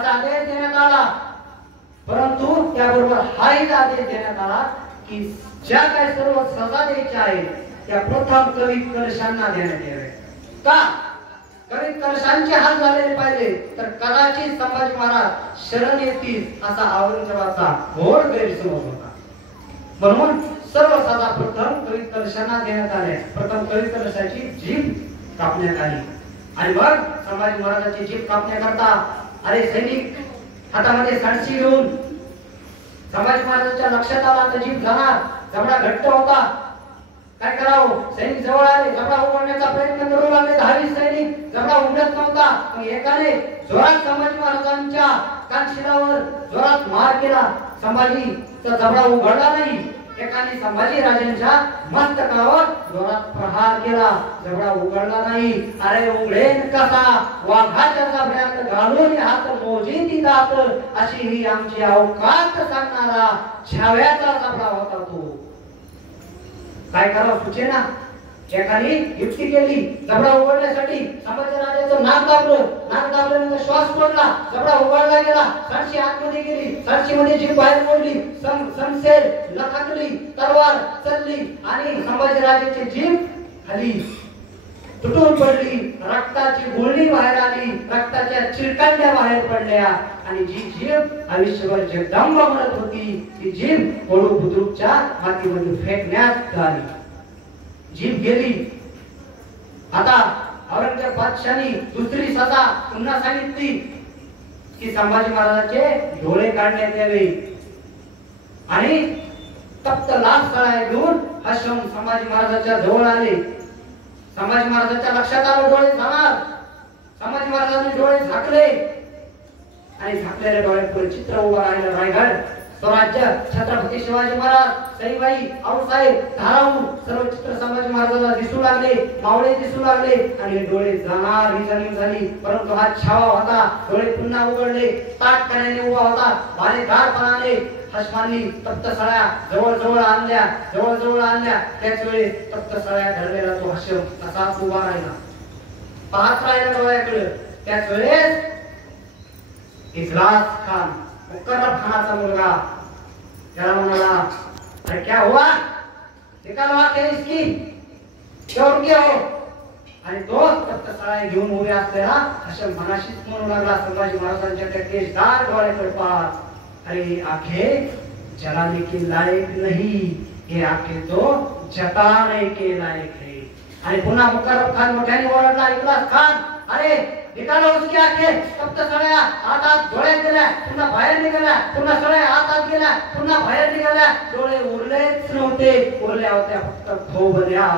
आदेश देण्यात आला, परंतु त्याबरोबर हाही आदेश देण्यात आला की ज्या काही सर्व सजा द्यायच्या आहेत त्या प्रथम कवी कलशांना देण्यात यावे। का कवी कलशांचे हाल झालेले पाहिले तर कदाचित संभाजी महाराज शरण येतील असा औरंगजेबाचा घोर गैरसमज होता। म्हणून सर्व सजा प्रथम कवी कलशांना देण्यात आल्या। प्रथम कवी कलशाची जीभ कापण्यात आली आणि मग संभाजी महाराजांची जीभ कापण्याकरता अरे सैनिक हातामध्ये सांडशी घेऊन संभाजी महाराजांच्या लक्षात आला तर जीभ जाणार, जबडा घट्ट होता, काय करावं। सैनिक जवळ आले, जबडा उघडण्याचा प्रयत्न करू लागले। 10 सैनिक, जबडा उघडत नव्हता। मग एकाने जोरात संभाजी महाराजांच्या कानशिलावर जोरात मार केला, संभाजीचा जबडा उघडला नाही। एकाने संभाजी राजांच्या मस्तकावर जोरात प्रहार केला, जबडा उघडला नाही। अरे उघडेन कसा, वाघाच्या जबड्यात घालून हात मोजीन दात, अशी ही आमची अवकात सांगणारा छाव्याचा जबडा होता तो। काय करावं सुचेना। एकाने युक्ती केली जबडा उघडण्यासाठी, संभाजी राजाचं नाक दाबलं, नाक दाबल्यानंतर श्वास सोडला, जबडा उघडला गेला। सांडशी आतमध्ये गेली, सांडशी मध्ये जीभ बाहेर मोडली, समसेर लखाकली, तलवार चलली आणि संभाजी राजाची जीभ खाली तुटून पडली। रक्ताची गुळणी बाहेर आली, रक्ताच्या चिरकांड्या बाहेर पडल्या आणि जी जीभ आयुष्यभर जगदंब म्हणत होती ती जीभ कडू बुद्रुकच्या मातीमध्ये फेकण्यात आली। जीभ गेली। आता औरंगजेब बादशाहाने दुसरी सजा पुन्हा सांगितली की संभाजी महाराजांचे डोळे काढण्यात यावे आणि तप्त लाल सळाय घेऊन हशम संभाजी महाराजांच्या जवळ आले। संभाजी महाराजांच्या लक्षात आलं डोळे जाणार। संभाजी महाराजांनी डोळे झाकले आणि झाकलेल्या डोळ्यापुढे चित्र उभं राहिलं रायगड, स्वराज्य, छत्रपती शिवाजी महाराज, सईबाई, आऊसाहेब, धाराऊ सर्व चित्र संभाजी महाराजांना दिसू लागले, मावळे दिसू लागले आणि डोळे जाणार ही जाणीव झाली। परंतु हा छावा होता, डोळे पुन्हा उघडले, ताटकण्याने उभा होता, भालेदारपणाने हशमांनी तप्त सळ्या जवळ जवळ आणल्या, जवळ जवळ आणल्या। त्याच वेळी तप्त सळ्या धरलेला तो हशम तसाच उभा राहिला, पाहत राहिला डोळ्याकडे। त्याच वेळेस इखलास खान, मुकर्रब खानाचा मुलगा, त्याला म्हणाला अरे क्या हुआ, निकालो आके इसकी, क्यों रुके हो। आणि तो तप्त सळ्या घेऊन उभे असलेला हशम मनाशीच म्हणू लागला संभाजी महाराजांच्या त्या केशदार डोळ्याकडे पाहत, अरे आंखें जलाने के लायक नहीं, ये आंखें तो जताने के लायक है। आणि पुन्हा मुकर्रब खान मोठ्याने ओरडला, इखलास खान अरे निकालो उसकी आंखें। तप्त सळ्या आत डोळ्यात गेल्या, पुन्हा बाहेर निघाल्या, पुन्हा सळ्या आत गेल्या, पुन्हा बाहेर निघाल्या। डोळे उरलेच नव्हते, उरल्या होत्या फक्त खोबऱ्या।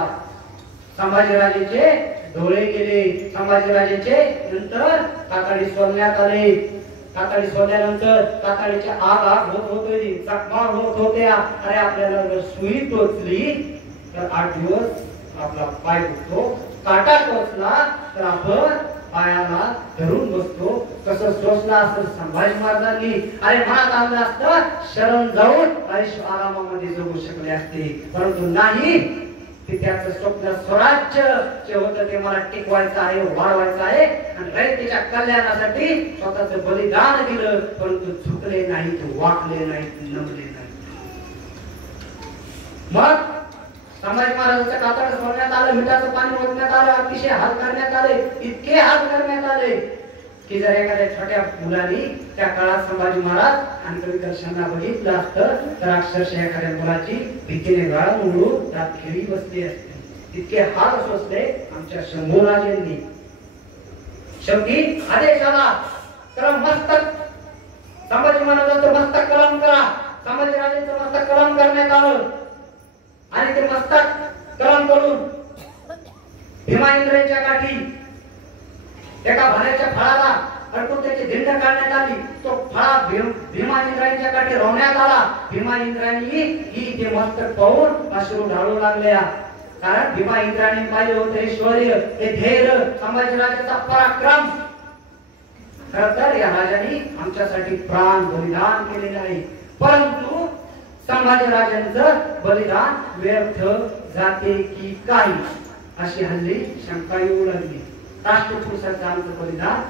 संभाजीराजेचे डोळे गेले। संभाजीराजेचे नंतर कातडी सोडण्यात आले। कातडी सोडल्यानंतर कातडीच्या आग होत होते, जखमा होत होत्या। अरे आपल्याला जर सुई टोचली तर 8 दिवस आपला पाय दुखतो, काटा टोचला तर आपण पायाला धरून बसतो। कसं सोसला असेल संभाजी महाराजांनी। अरे मनात आणलं असतं शरण जाऊन आयुष्य आरामामध्ये जगू शकले असते, परंतु नाही। ते त्याचं स्वप्न स्वराज्य जे होतं ते मला टिकवायचं आहे, वाढवायचं आहे आणि रयतेच्या कल्याणासाठी स्वतःचं बलिदान दिलं, परंतु झुकले नाहीत, वाकले नाहीत, नमले नाहीत। मग संभाजी महाराजांचं कातड सोडण्यात आलं, मिठाचं पाणी ओतण्यात आलं, अतिशय हाल करण्यात आले, इतके हाल करण्यात आले की जर एखाद्या छोट्या मुलाने त्या काळात संभाजी महाराज आणि कवी कलशांना बघितलं असतं तर अक्षरशः एखाद्या मुलाची भीतीने गाळ उघडून त्यात खिळी बसली असते। इतके हाल सोसले आमच्या शंभूराजांनी। शेवटी आदेश आला, कलम मस्तक संभाजी महाराजांचं मस्तक कलम करा। संभाजी राजांचं मस्तक कलम करण्यात आलं आणि ते मस्तक कलम करून भीमा इंद्रायणीच्या काठी एका भाल्याच्या फळाला अडकून त्याची धिंड काढण्यात आली। तो फळा भीमा इंद्रायणीच्या काठी रोवण्यात आला। भीमा इंद्रायणी ही ते मस्तक पाहून अश्रू ढाळू लागल्या, कारण भीमा इंद्रायणी पाहिलं होतं ऐश्वर्य, हे धैर्य, संभाजी राजाचा पराक्रम। खरं तर या राजांनी आमच्यासाठी प्राण बलिदान केलेले आहे, परंतु संभाजी राजांचं बलिदान व्यर्थ जाते की काय अशी हल्ली शंका येऊ लागली। राष्ट्रपुरुषाचं आमचं बलिदान